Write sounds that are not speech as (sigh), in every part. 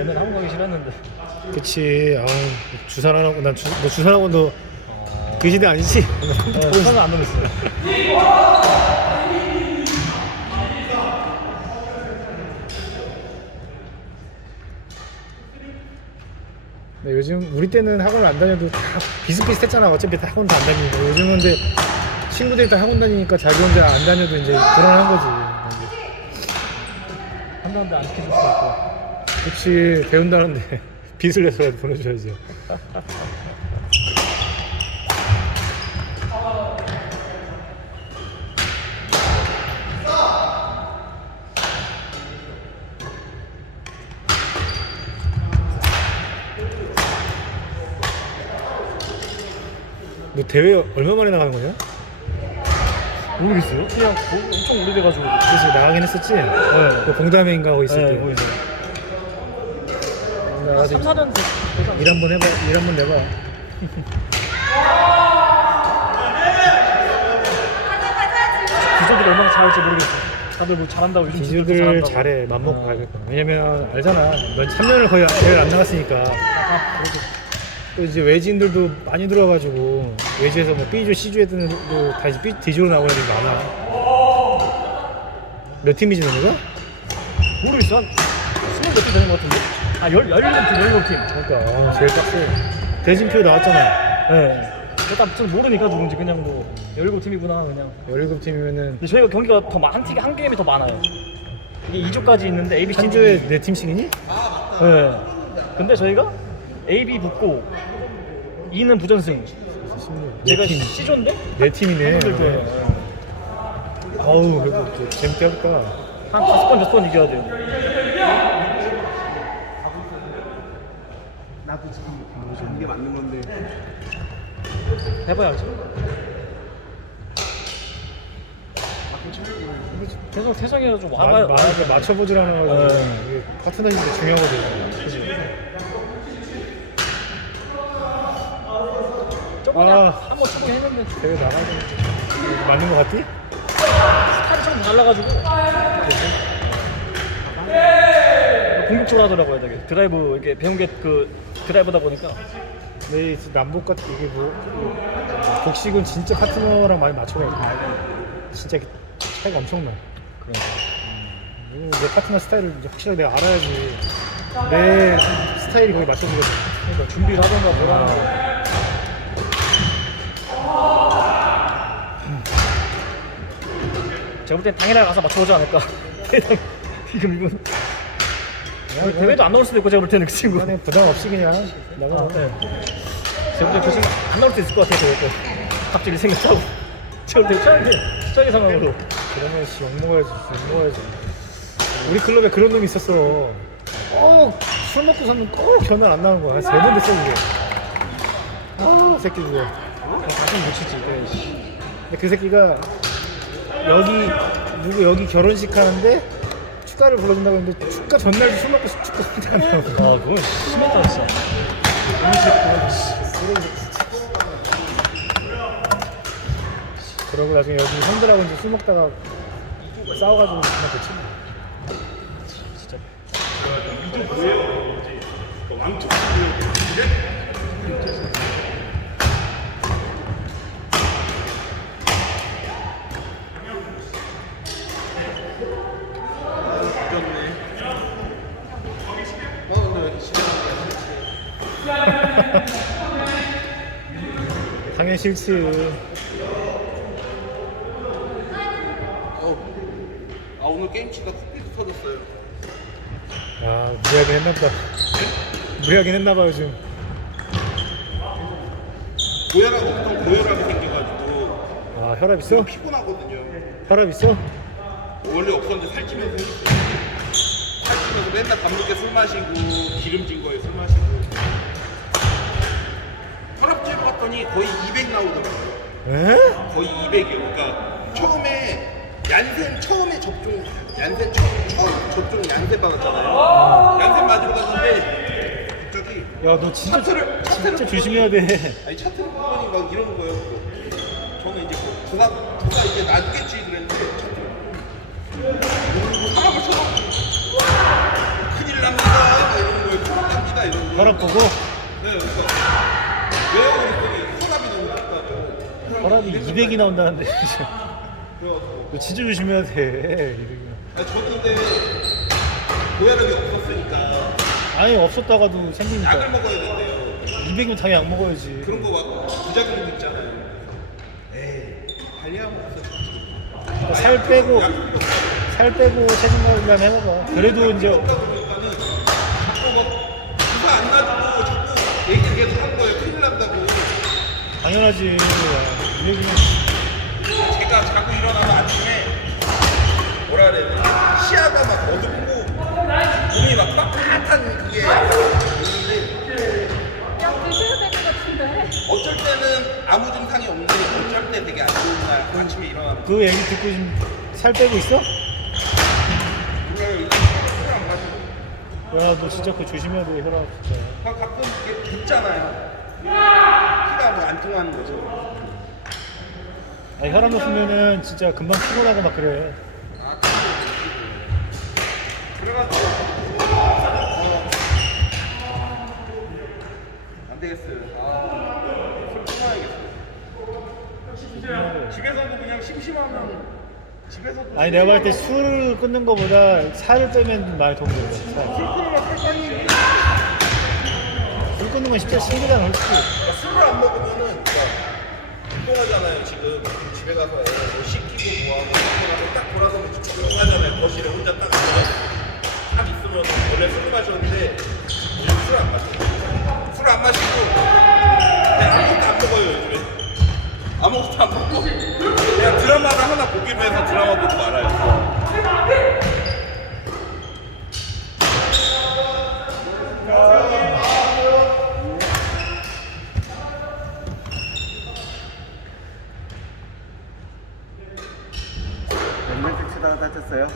옛날에 한국 가기 싫었는데. 그치. 아, 주산하고 난 주, 너 주산하고 너그 어... 시대 아니지? 네, 선을 안 넘었어요. 네, 요즘 우리 때는 학원을 안 다녀도 다 비슷비슷했잖아. 어차피 다 학원도 안 다니고. 요즘은 근데 친구들이 다 학원 다니니까 자기 혼자 안 다녀도 이제 불안한 거지. 한 명도 안 시켜줄 수 있고. 그치. 배운다는데 (laughs) 빚을 내서라도 보내줘야지. 너 대회 얼마 만에 나가는 거냐? 모르겠어요. 그냥 뭐 엄청 오래돼가지고. 그래서 나가긴 했었지? 네. 그 봉담회인가 하고 있을 네, 때. 거기서. 나가서 3, 4년 됐일 한번 해봐. 일 한번 내봐. (laughs) 기조들이 얼마나 잘할지 모르겠어. 다들 뭐 잘한다고 요즘 기술들 잘한다고. 잘해. 맘먹고 어. 가야겠다. 왜냐면 알잖아. 넌 3년을 거의 대회를 안 나갔으니까. 아, 그래도 또 이제 외지인들도 많이 들어와가지고 외지에서 뭐 B조, C조 애들도 다시 B, D조로 나오는 애들이 많아. 몇 팀이지 너네가? 모르겠어. 한 스물 몇팀 되는 것 같은데? 아, 열, 열일곱 팀, 열일곱 팀. 그러니까 아, 제일 빡세. 대진표 나왔잖아. 네. 일단 좀 모르니까 누군지 그냥 뭐 열일곱 팀이구나 그냥. 17팀이면은 근데 저희가 경기가 더 많, 한 팀이 한 게임이 더 많아요. 이게 2조까지 있는데 A, B, C, 한 D. 조에 4팀씩이니? 네. 근데 저희가 A, B 붙고 2는 부전승. 제가 팀. C조인데? 네 팀이네. 거예요. 어우, 그래도 좀 재밌게 해볼까. 한 다섯 번, 여섯 번 이겨야 돼요. 이게 맞는 건데 해봐야지. 태성, 태성이가 좀 마, 와봐야 마, 맞춰보지라는 거 네. 파트너십이 중요하거든. 그치? 저번에 아. 한번 했는데 나가야 되는데. 맞는 거 같지? 스타일이 조금 달라가지고 공격적으로 하더라고요 되게 드라이브 이렇게 배운 게 그 드라이브다 보니까. 네, 남북 같은 이게 뭐 뭐, 복식은 진짜 파트너랑 많이 맞춰가지고 진짜 차이가 엄청나. 그런 음, 내 파트너 스타일을 이제 확실하게 내가 알아야지. 내 스타일이 거기 맞춰지거든. 그러니까 준비를 하던가 뭐라 제가 볼땐 당일날 가서 맞춰보지 않을까. (laughs) 지금 이건 그냥 대회도 안 나올 수도 있고 제가 볼 때는 그 친구 부담 없이 그냥. 아, 네. 제가 볼때그 친구 안 나올 수 있을 것 같아요 대회 때 갑자기 생겼다고 제가 볼때 최악의 최악의 상황으로 그러면 씨, 욕 먹어야지, 욕 먹어야지. 우리 클럽에 그런 놈이 있었어. 꼭술 먹고서는 꼭 견을 안 나오는 거야. 세번 됐어, 그게. 아, 새끼 그거. 가슴 못 치지 네, 씨. 근데 그 새끼가 여기 누구 여기 결혼식 하는데 축가를 불러준다고 했는데 축가 전날도 술 먹고 축가 나오고. 아 그건 심했다 진짜. 그러고 나중에 여기 형들하고 이제 술 먹다가 싸워가지고 그냥 그치. 진짜. 어 당연히 싫지. 어. 아 오늘 게임 치다 코피도 터졌어요 아 무리하긴 했나보다. 무리하긴 했나봐 요즘. 고혈압 엄청 고혈압이 생겨가지고 아 혈압 있어? 좀 피곤하거든요 혈압 있어? 원래 없었는데 살찌면서 생겼어요 살찌면서 맨날 밤늦게 술 마시고 기름진 거에 술 마시고 혈압 재고 봤더니 거의 200 나오더라고요 에? 거의 200이에요. 그러니까 처음에 얀센 처음에 접종 얀센 처음 처음 접종 얀센 받았잖아요. 얀센 맞으러 갔는데 갑자기 야 너 진짜 차트를 진짜 차트를 조심해야 돼. 아니 차트를 보더니 막 이러는 거예요. 그래서 저는 이제 뭐 누가 누가 이제 놔주겠지 그랬는데 차트를 혈압을 쳐서 큰일 납니다 막 이러는 거예요. 혈압 보고 네, 그러니까 왜 그랬더니 혈압이 너무 혈압이 200이 나온다는데 (laughs) 너 진짜 조심해야 돼 200이면 아니, 저도 근데 고혈압이 없었으니까 아니 없었다가도 약을 생기니까 먹어야 된대요. 200이면 당연히 약 먹어야지 그런 거 막 부작용도 있잖아요. 에이, 관리하면 없어. 그러니까 살 빼고 살 빼고 체중 관리 해봐봐 그래도 이제 그러다 보니까는 자꾸 막 주사 안 놔주고 자꾸 얘기 계속 한 거예요. 큰일 난다고. 당연하지 200이면 제가 자고 일어나면 아침에 뭐라 그래야 되나 시야가 막 어둡고 몸이 막 빡빡한 그게 있는데 약 드셔야 될것 같은데. 어쩔 때는 아무 증상이 없는데 어쩔 때 되게 안 좋은 날 아침에 일어나면 그 얘기 듣고 지금 살 빼고 있어? 이거 술안 마시고 야 너 진짜 그거 조심해야 돼 혈압 진짜 가- 가끔 이렇게 붓잖아요. 피가 뭐 안 통하는 거죠. 아니 혈압 높으면은 진짜 금방 피곤하고 막 그래 아, 안 되겠어요. 아, 술 끊어야겠어요. 집에서도 그냥 심심하면 집에서 도 아니 내가 봤을 때 술을 끊는 거보다 살을 빼면 많이 돼술 살. 탈빵이 술 끊는 건 진짜 신기하다 솔직히 그러니까 술을 안 먹으면은 그러니까 운동하잖아요 지금. 집에 가서 애뭐 씻기고 뭐하고 하고 딱 돌아서면 조용하잖아요. 거실에 혼자 딱 앉아가지고 딱 있으면 원래 술을 마셨는데 술안 마셔요 술 안 마시고 그냥 아무것도 안 먹어요 요즘에. 아무것도 안 먹고 그냥 드라마를 하나 보기로 해서 드라마 보고 말아요 몇년째 치다가 다쳤어요?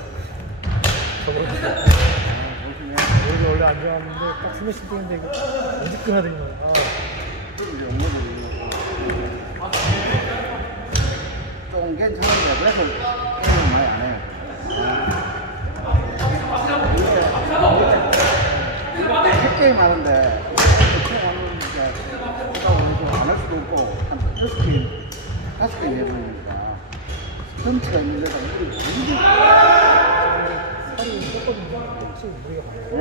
여기 원래 안 좋아하는데 딱 스매시 뛰는데 이거 언제끔 하더니 아, 이제 엉덩이 있고. 좀 괜찮은데 그래서 게임을 많이 안 해요. 핵게임 하는데 안할 수도 있고 한 여섯 게임 다섯 게임 해보니까 덩치가 있는 데다 이게 뭔지 살이 쪘거든요 혹시 무리가 많아요 네.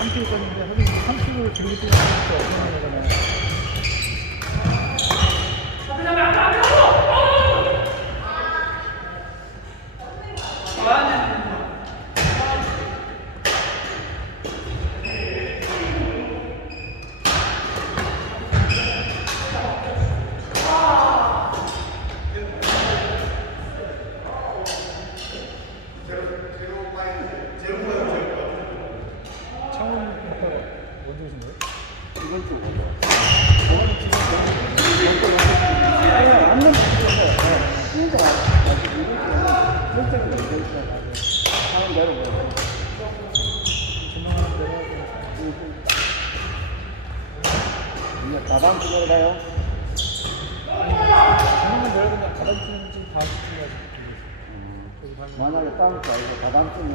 3kg 쪘는데 하긴 3kg를 들고 뛰는 것도 얼마나 되잖아요 창원 (laughs) 하는 대로 뭐. 지나가는 대로 이제 가요. 지나가는 대로 그냥 지금 다음 주까지 만약에 아니고 다다음 주면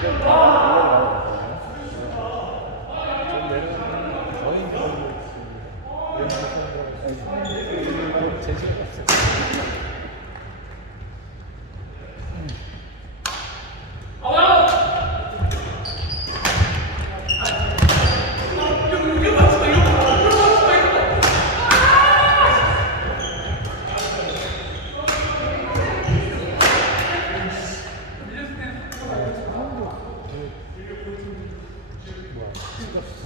그럼 다다음 주로 가요. 좀 내려가면 저희 경우 연습 사람들하고 제시가 없어요 뭐야 진짜 진짜 많이 왔어 약간 베네토스 같은 그냥 계속 계속 보시니까 우리가 가만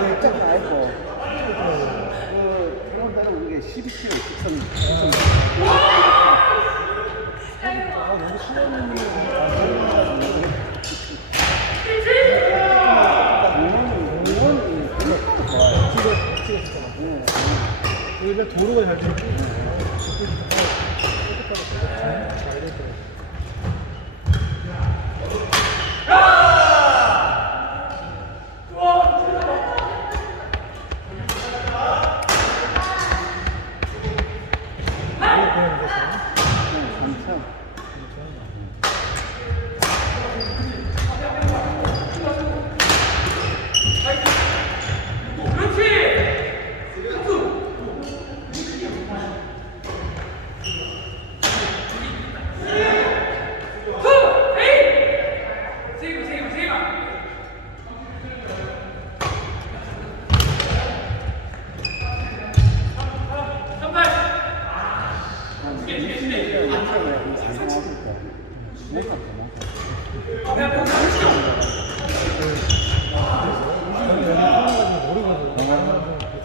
히 입장도 아니고 그 그런 대로 이게 12kg 식성 식성 아 여기 수련님이 공원이 공원이 그것도 좋아요. 찍어 찍었었잖아 네. 도로가 잘되고 짓고 있고 깨끗하게 잘 됐더라고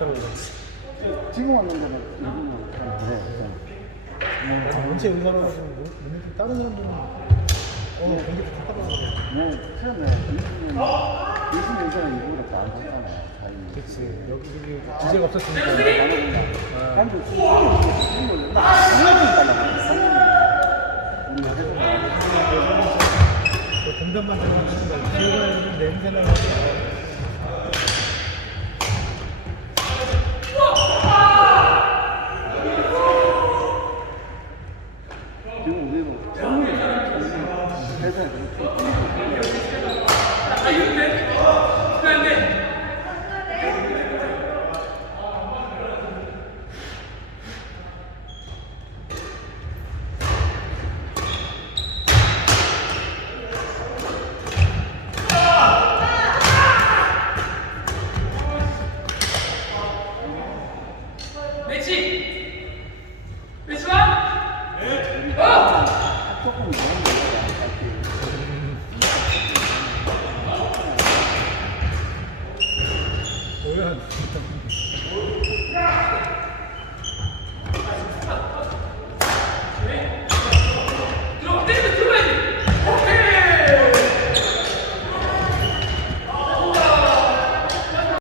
좋더라고요. 지금 왔는 데는 요즘은 참 그래. 좀. 아, 원체 응원하는 좀 뭐, 다른 사람들은 어 경기 답답하고 네, 처음에 20년, 20년 전에 이후부터 안 봤잖아. 그치. 여기 여기 기재가 없었으니까. 한국 수준을 나 우리가 해서 그 공단만 들어가면 기어가는 냄새나 나고